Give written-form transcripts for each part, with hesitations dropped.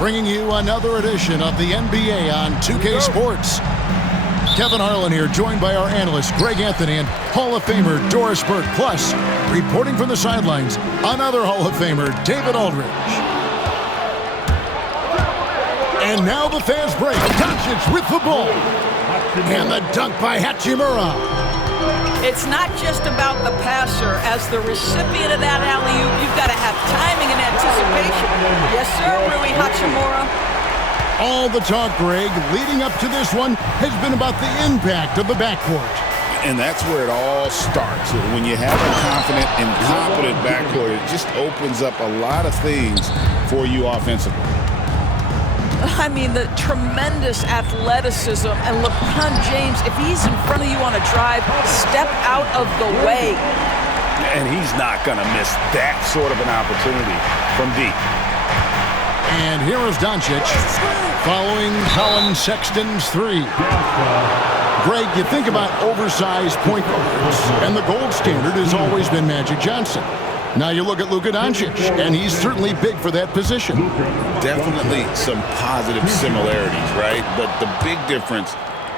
Bringing you another edition of the NBA on 2K Sports. Kevin Harlan here, joined by our analyst Greg Anthony and Hall of Famer Doris Burke. Plus, reporting from the sidelines, another Hall of Famer, David Aldridge. And now the fans break. Doncic with the ball. And the dunk by Hachimura. It's not just about the passer. As the recipient of that alley-oop, you've got to have timing and anticipation. Yes, sir, Rui Hachimura. All the talk, Greg, leading up to this one has been about the impact of the backcourt. And that's where it all starts. When you have a confident and competent backcourt, it just opens up a lot of things for you offensively. I mean, the tremendous athleticism, and LeBron James, if he's in front of you on a drive, step out of the way. And he's not going to miss that sort of an opportunity from deep. And here is Doncic following Colin Sexton's three. Greg, you think about oversized point guards, and the gold standard has always been Magic Johnson. Now you look at Luka Doncic, and he's certainly big for that position. Definitely some positive similarities, right? But the big difference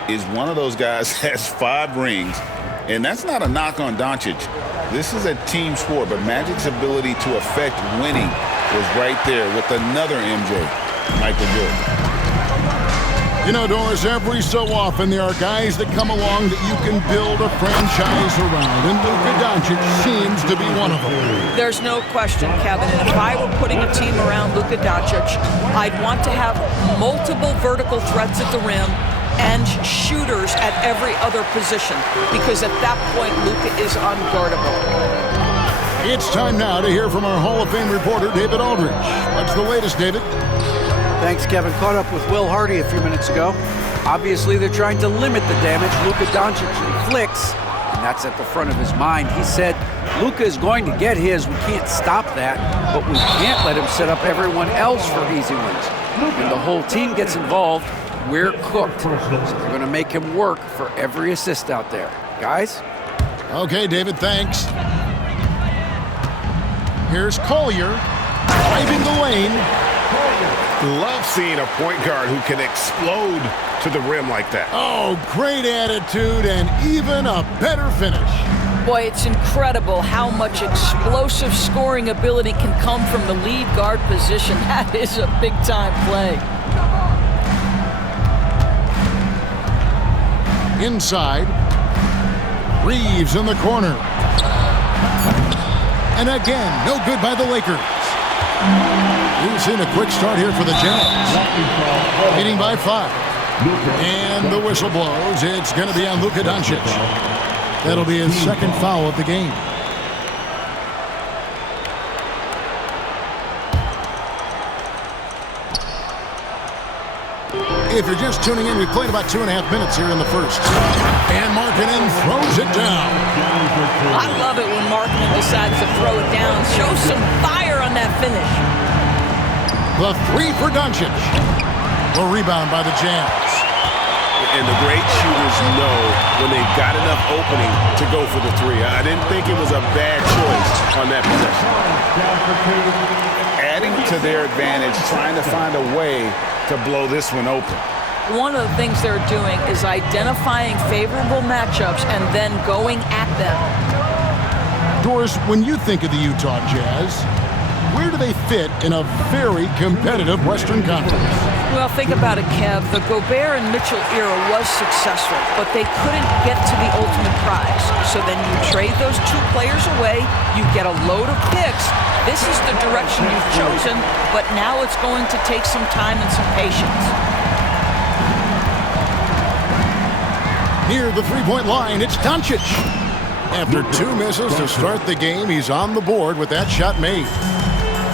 is one of those guys has 5 rings, and that's not a knock on Doncic. This is a team sport, but Magic's ability to affect winning was right there with another MJ, Michael Jordan. You know, Doris, every so often there are guys that come along that you can build a franchise around, and Luka Doncic seems to be one of them. There's no question, Kevin, and if I were putting a team around Luka Doncic, I'd want to have multiple vertical threats at the rim and shooters at every other position, because at that point, Luka is unguardable. It's time now to hear from our Hall of Fame reporter, David Aldridge. What's the latest, David? Thanks, Kevin. Caught up with Will Hardy a few minutes ago. Obviously, they're trying to limit the damage Luka Doncic inflicts, and that's at the front of his mind. He said, Luka is going to get his. We can't stop that, but we can't let him set up everyone else for easy wins. When the whole team gets involved, we're cooked. So they're going to make him work for every assist out there. Guys? Okay, David, thanks. Here's Collier driving the lane. Love seeing a point guard who can explode to the rim like that. Oh, great attitude and even a better finish. Boy, it's incredible how much explosive scoring ability can come from the lead guard position. That is a big-time play. Inside, Reeves in the corner. And again, no good by the Lakers. We've seen a quick start here for the Jazz. Leading by 5. And the whistle blows. It's going to be on Luka Doncic. That'll be his second foul of the game. If you're just tuning in, we've played about 2.5 minutes here in the first. And Markkanen throws it down. I love it when Markkanen decides to throw it down. Show some fire on that finish. The 3 for Doncic. The rebound by the Jazz. And the great shooters know when they've got enough opening to go for the 3. I didn't think it was a bad choice on that possession. adding to their advantage, trying to find a way to blow this one open. One of the things they're doing is identifying favorable matchups and then going at them. Doris, when you think of the Utah Jazz, where do they fit in a very competitive Western Conference? Well, think about it, Kev. The Gobert and Mitchell era was successful, but they couldn't get to the ultimate prize. So then you trade those two players away, you get a load of picks. This is the direction you've chosen, but now it's going to take some time and some patience. Near the three-point line, it's Doncic. After 2 misses to start the game, he's on the board with that shot made.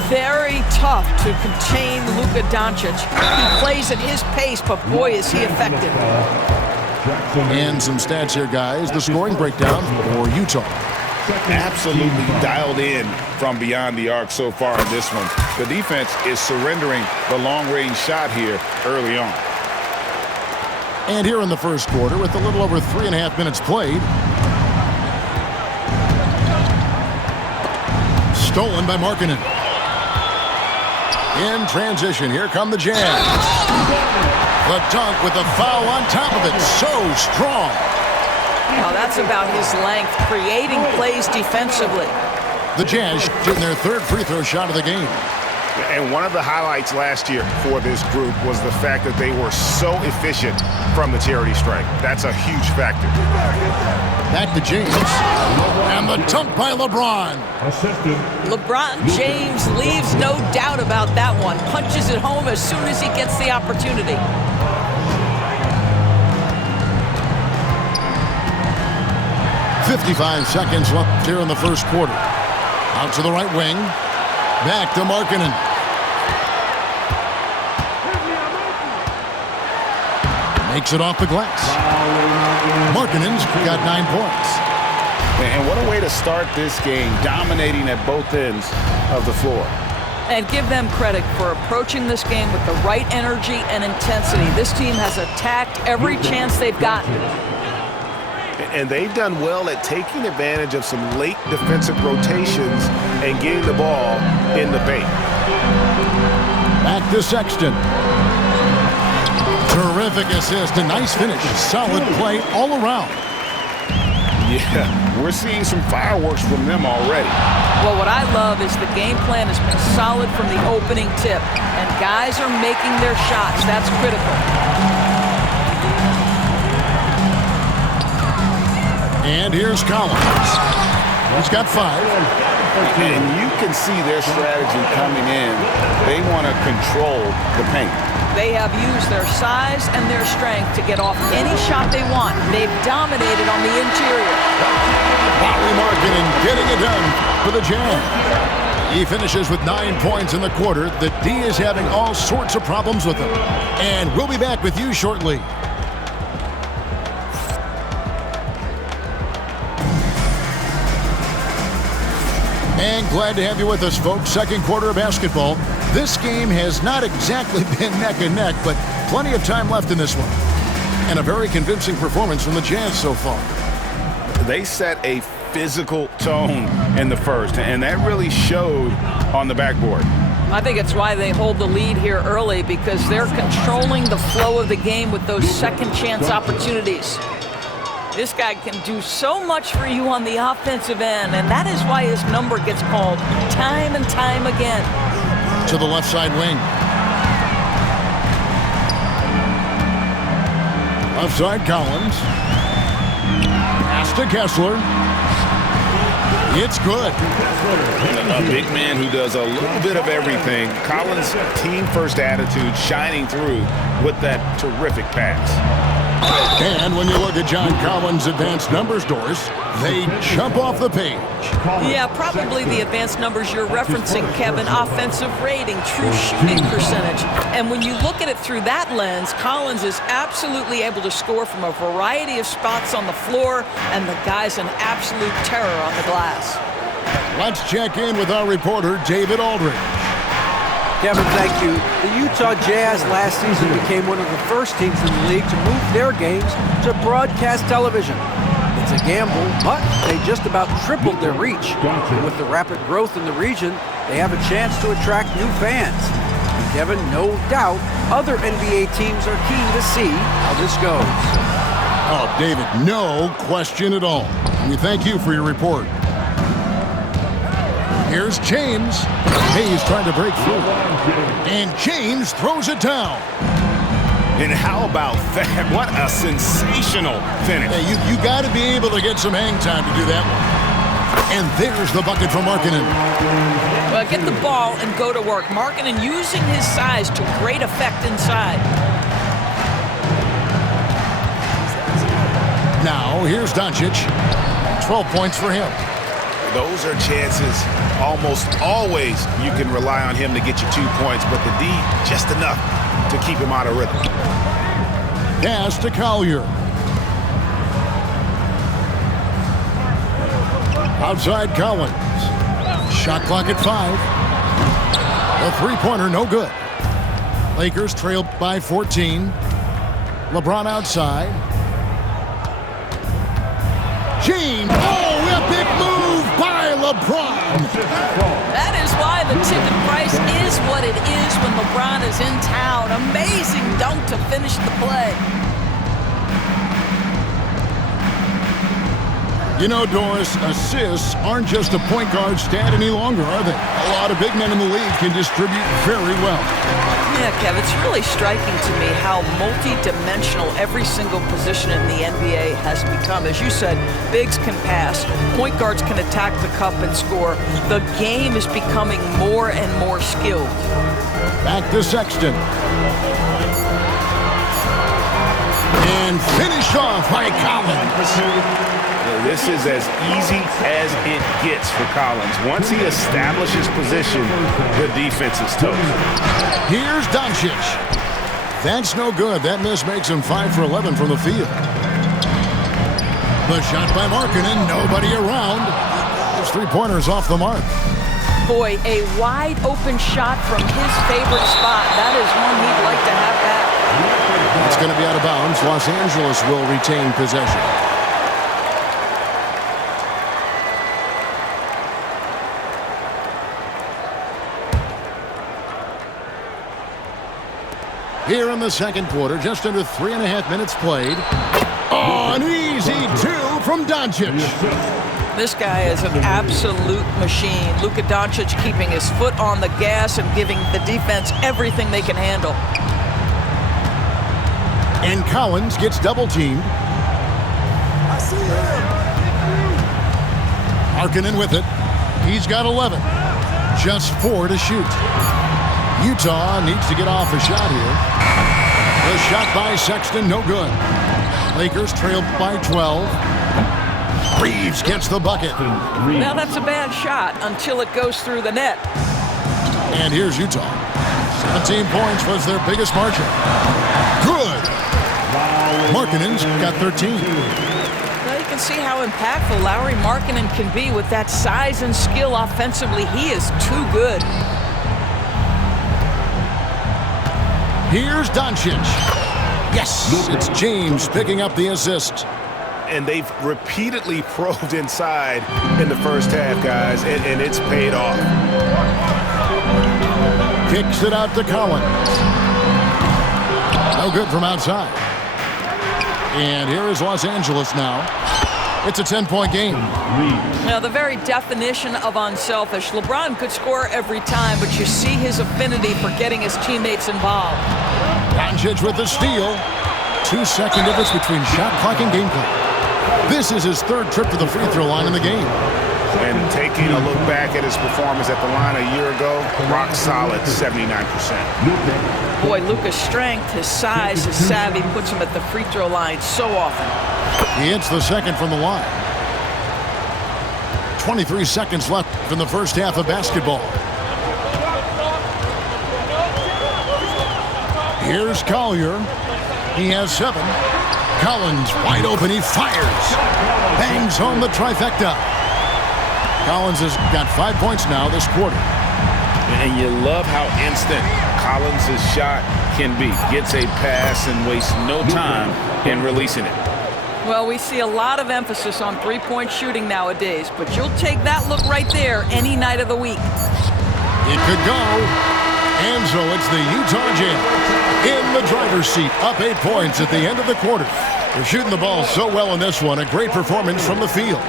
Very tough to contain Luka Doncic. He plays at his pace, but boy, is he effective. And some stats here, guys. The scoring breakdown for Utah. Absolutely dialed in from beyond the arc so far in this one. The defense is surrendering the long-range shot here early on. And here in the first quarter, with a little over 3.5 minutes played. Stolen by Markkanen. In transition, here come the Jazz. The dunk with the foul on top of it. So strong. Now that's about his length, creating plays defensively. The Jazz shooting their third free throw shot of the game. And one of the highlights last year for this group was the fact that they were so efficient from the charity stripe. That's a huge factor. Back to James. And the dunk by LeBron. LeBron James leaves no doubt about that one. Punches it home as soon as he gets the opportunity. .55 seconds left here in the first quarter. Out to the right wing. Back to Markkanen. Makes it off the glass. Markkanen's got 9 points. And what a way to start this game, dominating at both ends of the floor. And give them credit for approaching this game with the right energy and intensity. This team has attacked every chance they've gotten. And they've done well at taking advantage of some late defensive rotations and getting the ball in the paint. Back to Sexton. Terrific assist, a nice finish. Solid play all around. Yeah, we're seeing some fireworks from them already. Well, what I love is the game plan has been solid from the opening tip, and guys are making their shots. That's critical. And here's Collins. He's got 5. And you can see their strategy coming in. They want to control the paint. They have used their size and their strength to get off any shot they want. They've dominated on the interior. Lauri Markkanen getting it done for the Jazz. He finishes with 9 points in the quarter. The D is having all sorts of problems with him. And we'll be back with you shortly. And glad to have you with us, folks. Second quarter of basketball. This game has not exactly been neck and neck, but plenty of time left in this one. And a very convincing performance from the Jazz so far. They set a physical tone in the first, and that really showed on the backboard. I think it's why they hold the lead here early, because they're controlling the flow of the game with those second chance opportunities. This guy can do so much for you on the offensive end, and that is why his number gets called time and time again. To the left side wing. Left side Collins. Pass to Kessler. It's good. A big man who does a little bit of everything. Collins' team-first attitude shining through with that terrific pass. And when you look at John Collins' advanced numbers, Doris, they jump off the page. Yeah, probably the advanced numbers you're referencing, Kevin. Offensive rating, true shooting percentage. And when you look at it through that lens, Collins is absolutely able to score from a variety of spots on the floor, and the guy's an absolute terror on the glass. Let's check in with our reporter, David Aldridge. Kevin, thank you. The Utah Jazz last season became one of the first teams in the league to move their games to broadcast television. It's a gamble, but they just about tripled their reach. And with the rapid growth in the region, they have a chance to attract new fans. And Kevin, no doubt, other NBA teams are keen to see how this goes. Oh, David, no question at all. We thank you for your report. Here's James. Hayes trying to break through. And James throws it down. And how about that? What a sensational finish. Hey, you got to be able to get some hang time to do that one. And there's the bucket for Markkanen. Well, get the ball and go to work. Markkanen using his size to great effect inside. Now, here's Doncic. 12 points for him. Those are chances almost always you can rely on him to get you 2 points, but the D, just enough to keep him out of rhythm. Pass to Collier. Outside Collins. Shot clock at 5. The three-pointer, no good. Lakers trail by 14. LeBron outside. James. Oh, epic move by LeBron. That is why the ticket price is what it is when LeBron is in town. Amazing dunk to finish the play. You know, Doris, assists aren't just a point guard stat any longer, are they? A lot of big men in the league can distribute very well. Yeah, Kev, it's really striking to me how multi-dimensional every single position in the NBA has become. As you said, bigs can pass, point guards can attack the cup and score. The game is becoming more and more skilled. Back to Sexton. And finished off by Collins. This is as easy as it gets for Collins. Once he establishes position, the defense is tough. Here's Doncic. That's no good. That miss makes him 5 for 11 from the field. The shot by Markkanen. Nobody around. His three-pointer's off the mark. Boy, a wide open shot from his favorite spot. That is one he'd like to have back. It's going to be out of bounds. Los Angeles will retain possession. Here in the second quarter, just under 3.5 minutes played. Oh, an easy 2 from Doncic. This guy is an absolute machine. Luka Doncic keeping his foot on the gas and giving the defense everything they can handle. And Collins gets double-teamed. I see him. Markkanen with it. He's got 11. Just 4 to shoot. Utah needs to get off a shot here. The shot by Sexton, no good. Lakers trail by 12. Reeves gets the bucket. Now that's a bad shot until it goes through the net. And here's Utah. 17 points was their biggest margin. Good. Markkanen's got 13. Well, you can see how impactful Lauri Markkanen can be with that size and skill offensively. He is too good. Here's Doncic. Yes, it's James picking up the assist. And they've repeatedly probed inside in the first half, guys, and it's paid off. Kicks it out to Collins. No good from outside. And here is Los Angeles now. It's a 10-point game. Now, the very definition of unselfish. LeBron could score every time, but you see his affinity for getting his teammates involved. Doncic with the steal. 2-second difference between shot clock and gameplay. This is his third trip to the free throw line in the game. And taking a look back at his performance at the line a year ago, rock solid 79%. Boy, Luka's strength, his size, his savvy puts him at the free throw line so often. He hits the second from the line. 23 seconds left in the first half of basketball. Here's Collier. He has 7. Collins wide open. He fires. Bangs home the trifecta. Collins has got 5 points now this quarter. And you love how instant Collins' shot can be. Gets a pass and wastes no time in releasing it. Well, we see a lot of emphasis on three-point shooting nowadays, but you'll take that look right there any night of the week. It could go. And so it's the Utah Jazz in the driver's seat, up 8 points at the end of the quarter. They're shooting the ball so well in this one. A great performance from the field.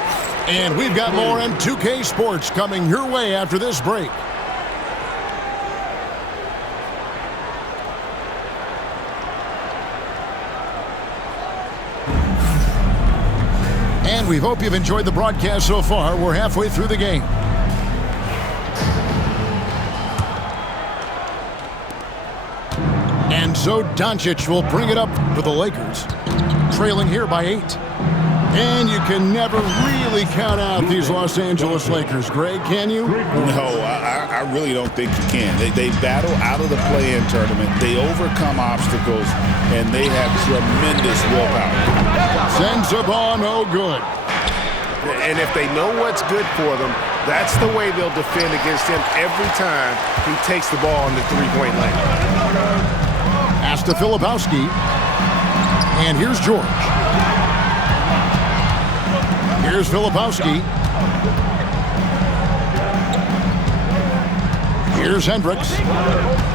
And we've got more on 2K Sports coming your way after this break. And we hope you've enjoyed the broadcast so far. We're halfway through the game. And so Doncic will bring it up for the Lakers, trailing here by 8. And you can never really count out these Los Angeles Lakers, Greg, can you? No, I really don't think you can. They battle out of the play-in tournament. They overcome obstacles, and they have tremendous willpower. Sends the ball no good. And if they know what's good for them, that's the way they'll defend against him every time he takes the ball in the three-point lane. Pass to Filipowski. And here's George. Here's Filipowski. Here's Hendricks.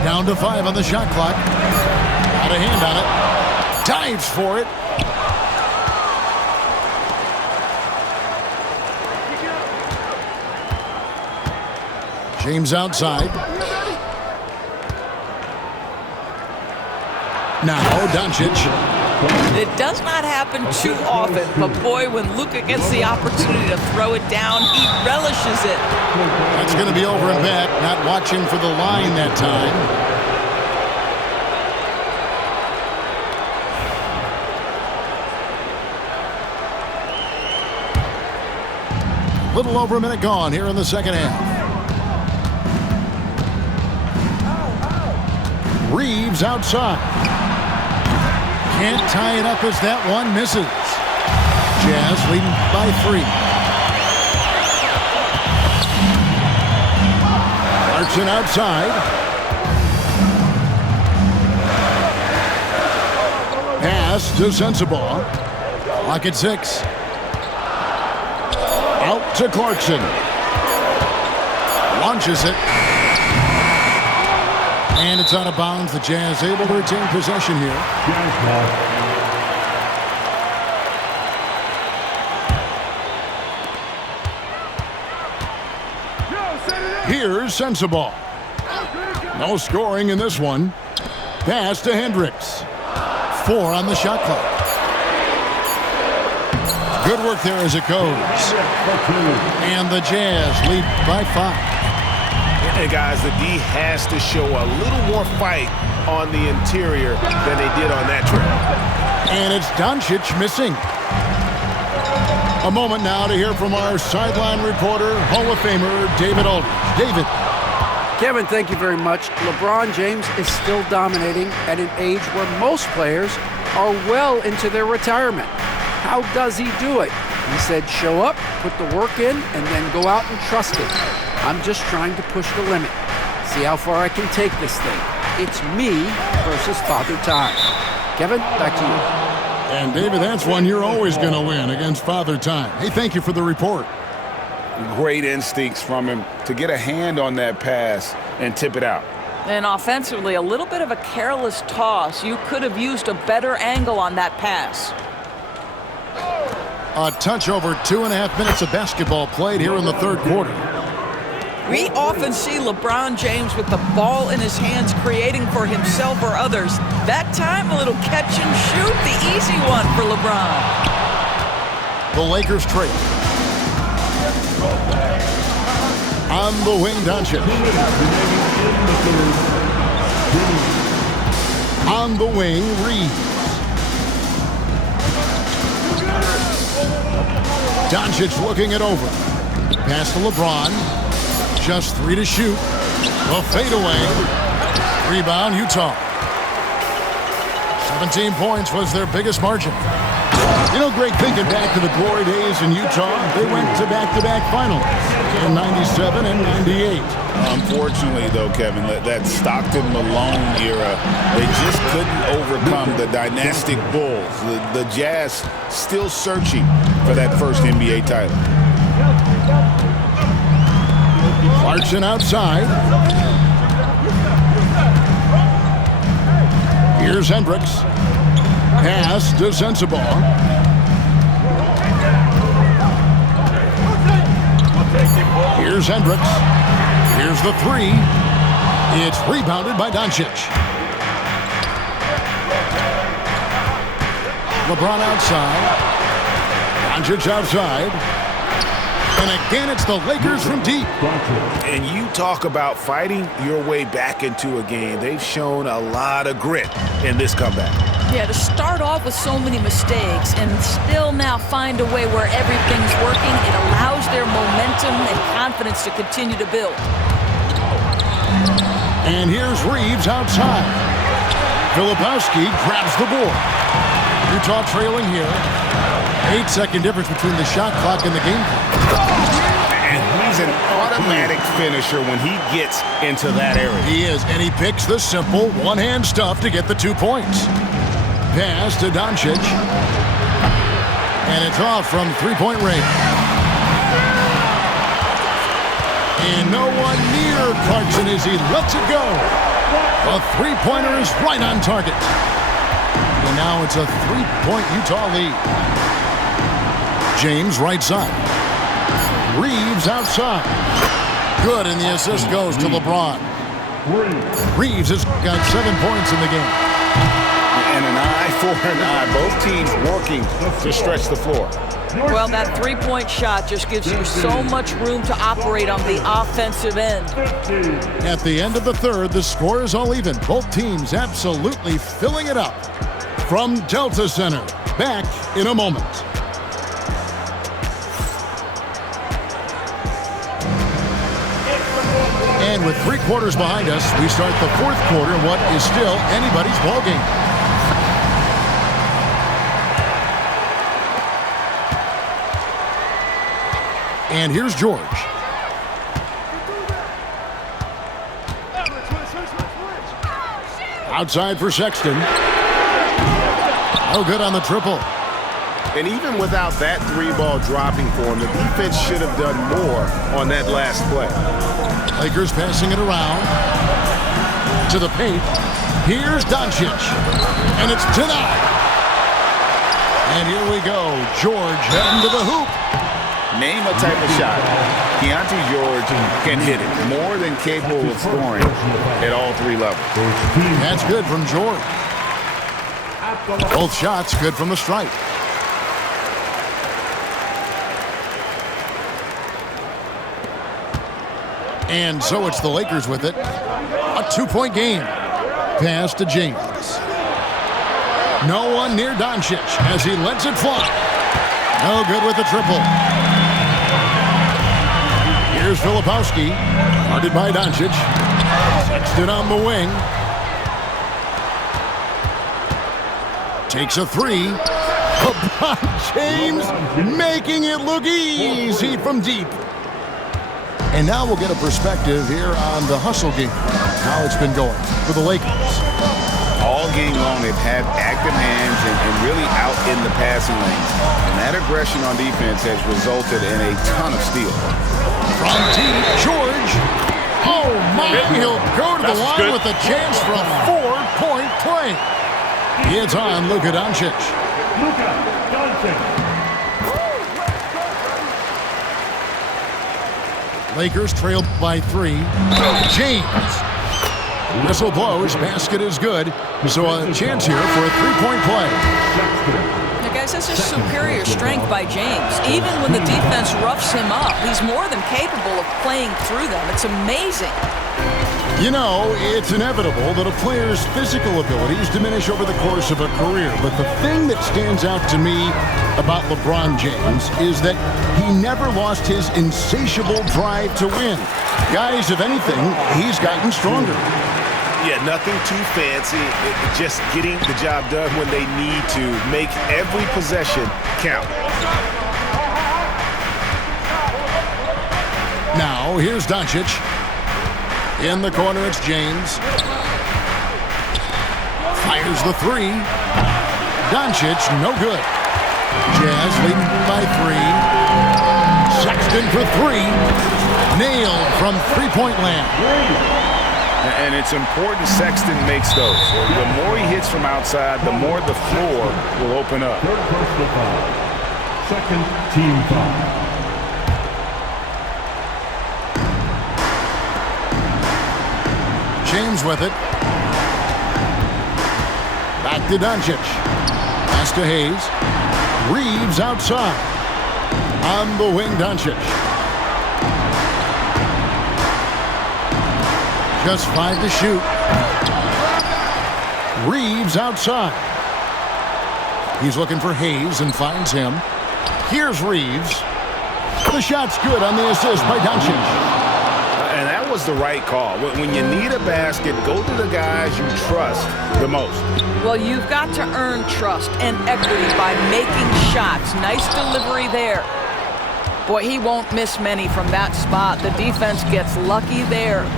Down to 5 on the shot clock. Got a hand on it. Dives for it. James outside. Now Doncic. It does not happen too often, but boy, when Luka gets the opportunity to throw it down, he relishes it. That's going to be over and back. Not watching for the line that time. Little over a minute gone here in the second half. Reeves outside. Can't tie it up as that one misses. Jazz leading by 3. Clarkson outside. Pass to Sensabaugh. Clock at 6. Out to Clarkson. Launches it. And it's out of bounds. The Jazz able to retain possession here. Here's Sensabaugh. No scoring in this one. Pass to Hendricks. 4 on the shot clock. Good work there as it goes. And the Jazz lead by 5. And guys, the D has to show a little more fight on the interior than they did on that trip. And it's Doncic missing. A moment now to hear from our sideline reporter, Hall of Famer David Aldridge. David. Kevin, thank you very much. LeBron James is still dominating at an age where most players are well into their retirement. How does he do it? He said, show up, put the work in, and then go out and trust it. I'm just trying to push the limit. See how far I can take this thing. It's me versus Father Time. Kevin, back to you. And David, that's one you're always going to win against Father Time. Hey, thank you for the report. Great instincts from him to get a hand on that pass and tip it out. And offensively, a little bit of a careless toss. You could have used a better angle on that pass. A touch over 2.5 minutes of basketball played here in the third quarter. We often see LeBron James with the ball in his hands creating for himself or others. That time, a little catch and shoot, the easy one for LeBron. The Lakers trade. On the wing, Doncic. On the wing, Reeves. Doncic looking it over. Pass to LeBron. Just 3 to shoot. A fadeaway. Rebound, Utah. 17 points was their biggest margin. You know, Greg, thinking back to the glory days in Utah, they went to back-to-back finals in 97 and 98. Unfortunately, though, Kevin, that Stockton-Malone era, they just couldn't overcome the dynastic Bulls. The Jazz still searching for that first NBA title. Clarkson outside. Here's Hendricks. Pass to Sensabaugh. Here's Hendricks. Here's the three. It's rebounded by Doncic. LeBron outside. Doncic outside. And again, it's the Lakers from deep. And you talk about fighting your way back into a game. They've shown a lot of grit in this comeback. Yeah, to start off with so many mistakes and still now find a way where everything's working, it allows their momentum and confidence to continue to build. And here's Reeves outside. Filipowski grabs the board. Utah trailing here. 8-second difference between the shot clock and the game clock. And he's an automatic finisher when he gets into that area. He is, and he picks the simple one-hand stuff to get the 2 points. Pass to Doncic. And it's off from three-point range. And no one near Clarkson as he lets it go. A three-pointer is right on target. And now it's a three-point Utah lead. James right side. Reeves outside. Good, and the assist goes to LeBron. Reeves has got 7 points in the game. And an eye for an eye. Both teams working to stretch the floor. Well, that three-point shot just gives you so much room to operate on the offensive end. At the end of the third, the score is all even. Both teams absolutely filling it up. From Delta Center, back in a moment. And with 3 quarters behind us, we start the fourth quarter in what is still anybody's ballgame. And here's George. Outside for Sexton. No good on the triple. And even without that 3-ball dropping for him, the defense should have done more on that last play. Lakers passing it around to the paint. Here's Doncic, and it's denied. And here we go. George heading to the hoop. Name a type of shot. Keontae George can hit it. More than capable of scoring at all 3 levels. That's good from George. Both shots good from the stripe. And so it's the Lakers with it. A 2-point game. Pass to James. No one near Doncic as he lets it fly. No good with the triple. Here's Filipowski. Guarded by Doncic. Sexton on the wing. Takes a 3. LeBron James making it look easy from deep. And now we'll get a perspective here on the hustle game, how it's been going for the Lakers. All game long, they've had active hands and really out in the passing lanes. And that aggression on defense has resulted in a ton of steals. From deep, George. Oh, my. He'll go to the line with a chance for a 4-point play. It's on Luka Doncic. Lakers trailed by 3. James. Whistle blows. Basket is good. So a chance here for a 3-point play. Now, guys, this is superior strength by James. Even when the defense roughs him up, he's more than capable of playing through them. It's amazing. You know, it's inevitable that a player's physical abilities diminish over the course of a career. But the thing that stands out to me about LeBron James is that he never lost his insatiable drive to win. Guys, if anything, he's gotten stronger. Yeah, nothing too fancy. Just getting the job done when they need to. Make every possession count. Now, here's Doncic. In the corner, it's James. Fires the 3. Doncic, no good. Jazz leading by 3. Sexton for 3. Nailed from three-point land. And it's important Sexton makes those. The more he hits from outside, the more the floor will open up. Third personal foul. Second team foul. James with it. Back to Doncic. Pass to Hayes. Reeves outside. On the wing, Doncic. Just 5 to shoot. Reeves outside. He's looking for Hayes and finds him. Here's Reeves. The shot's good on the assist by Doncic. And that was the right call. When you need a basket, go to the guys you trust the most. Well, you've got to earn trust and equity by making shots. Nice delivery there. Boy, he won't miss many from that spot. The defense gets lucky there.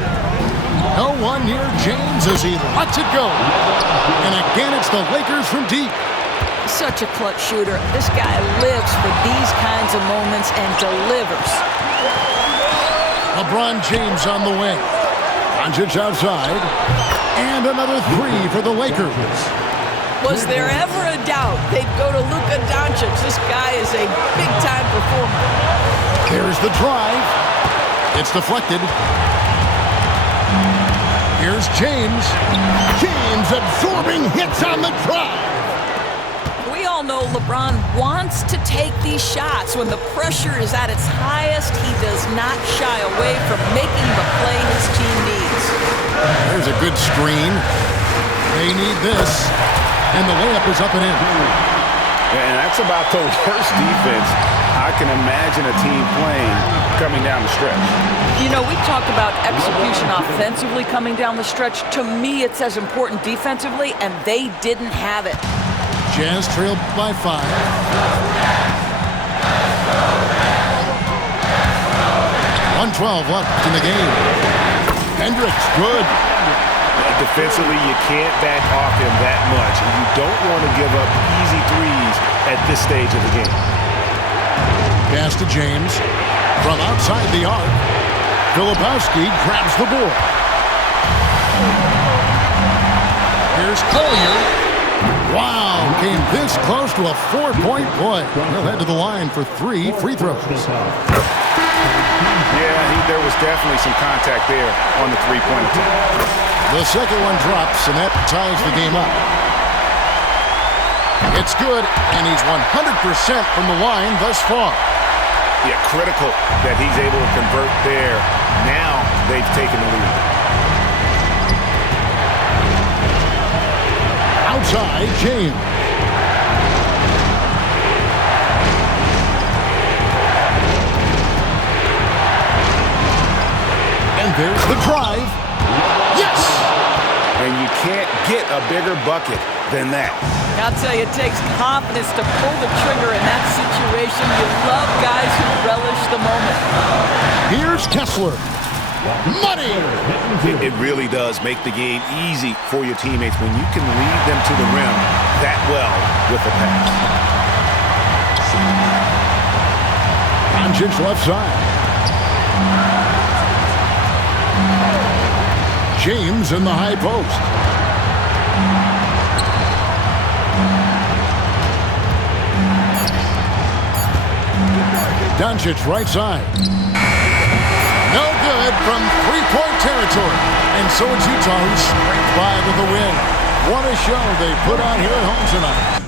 No one near James as he lets it go. And again, it's the Lakers from deep. Such a clutch shooter. This guy lives for these kinds of moments and delivers. LeBron James on the wing. Doncic outside. And another three for the Lakers. Was there ever a doubt they'd go to Luka Doncic? This guy is a big-time performer. Here's the drive. It's deflected. Here's James. James absorbing hits on the drive. We all know LeBron wants to take these shots. When the pressure is at its highest, he does not shy away from making the play his team needs. There's a good screen. They need this. And the layup is up and in. And that's about the worst defense I can imagine a team playing coming down the stretch. You know, we talked about execution offensively coming down the stretch. To me, it's as important defensively, and they didn't have it. Jazz trailed by 5. 1:12 left in the game. Hendricks, good. Defensively, you can't back off him that much, and you don't want to give up easy threes at this stage of the game. Pass to James. From outside the arc, Filipowski grabs the board. Here's Collier. Wow, came this close to a 4-point play. He'll head to the line for 3 free throws. Yeah, there was definitely some contact there on the three-point attempt. The second one drops, and that ties the game up. It's good, and he's 100% from the line thus far. Yeah, critical that he's able to convert there. Now they've taken the lead. Outside, James. And there's the drive. Yes! And you can't get a bigger bucket than that. I'll tell you, it takes confidence to pull the trigger in that situation. You love guys who relish the moment. Here's Kessler. Money! It really does make the game easy for your teammates when you can lead them to the rim that well with a pass. Doncic left side. James in the high post. Doncic right side. No good from three-point territory. And so it's Utah who scraped by with the win. What a show they put on here at home tonight.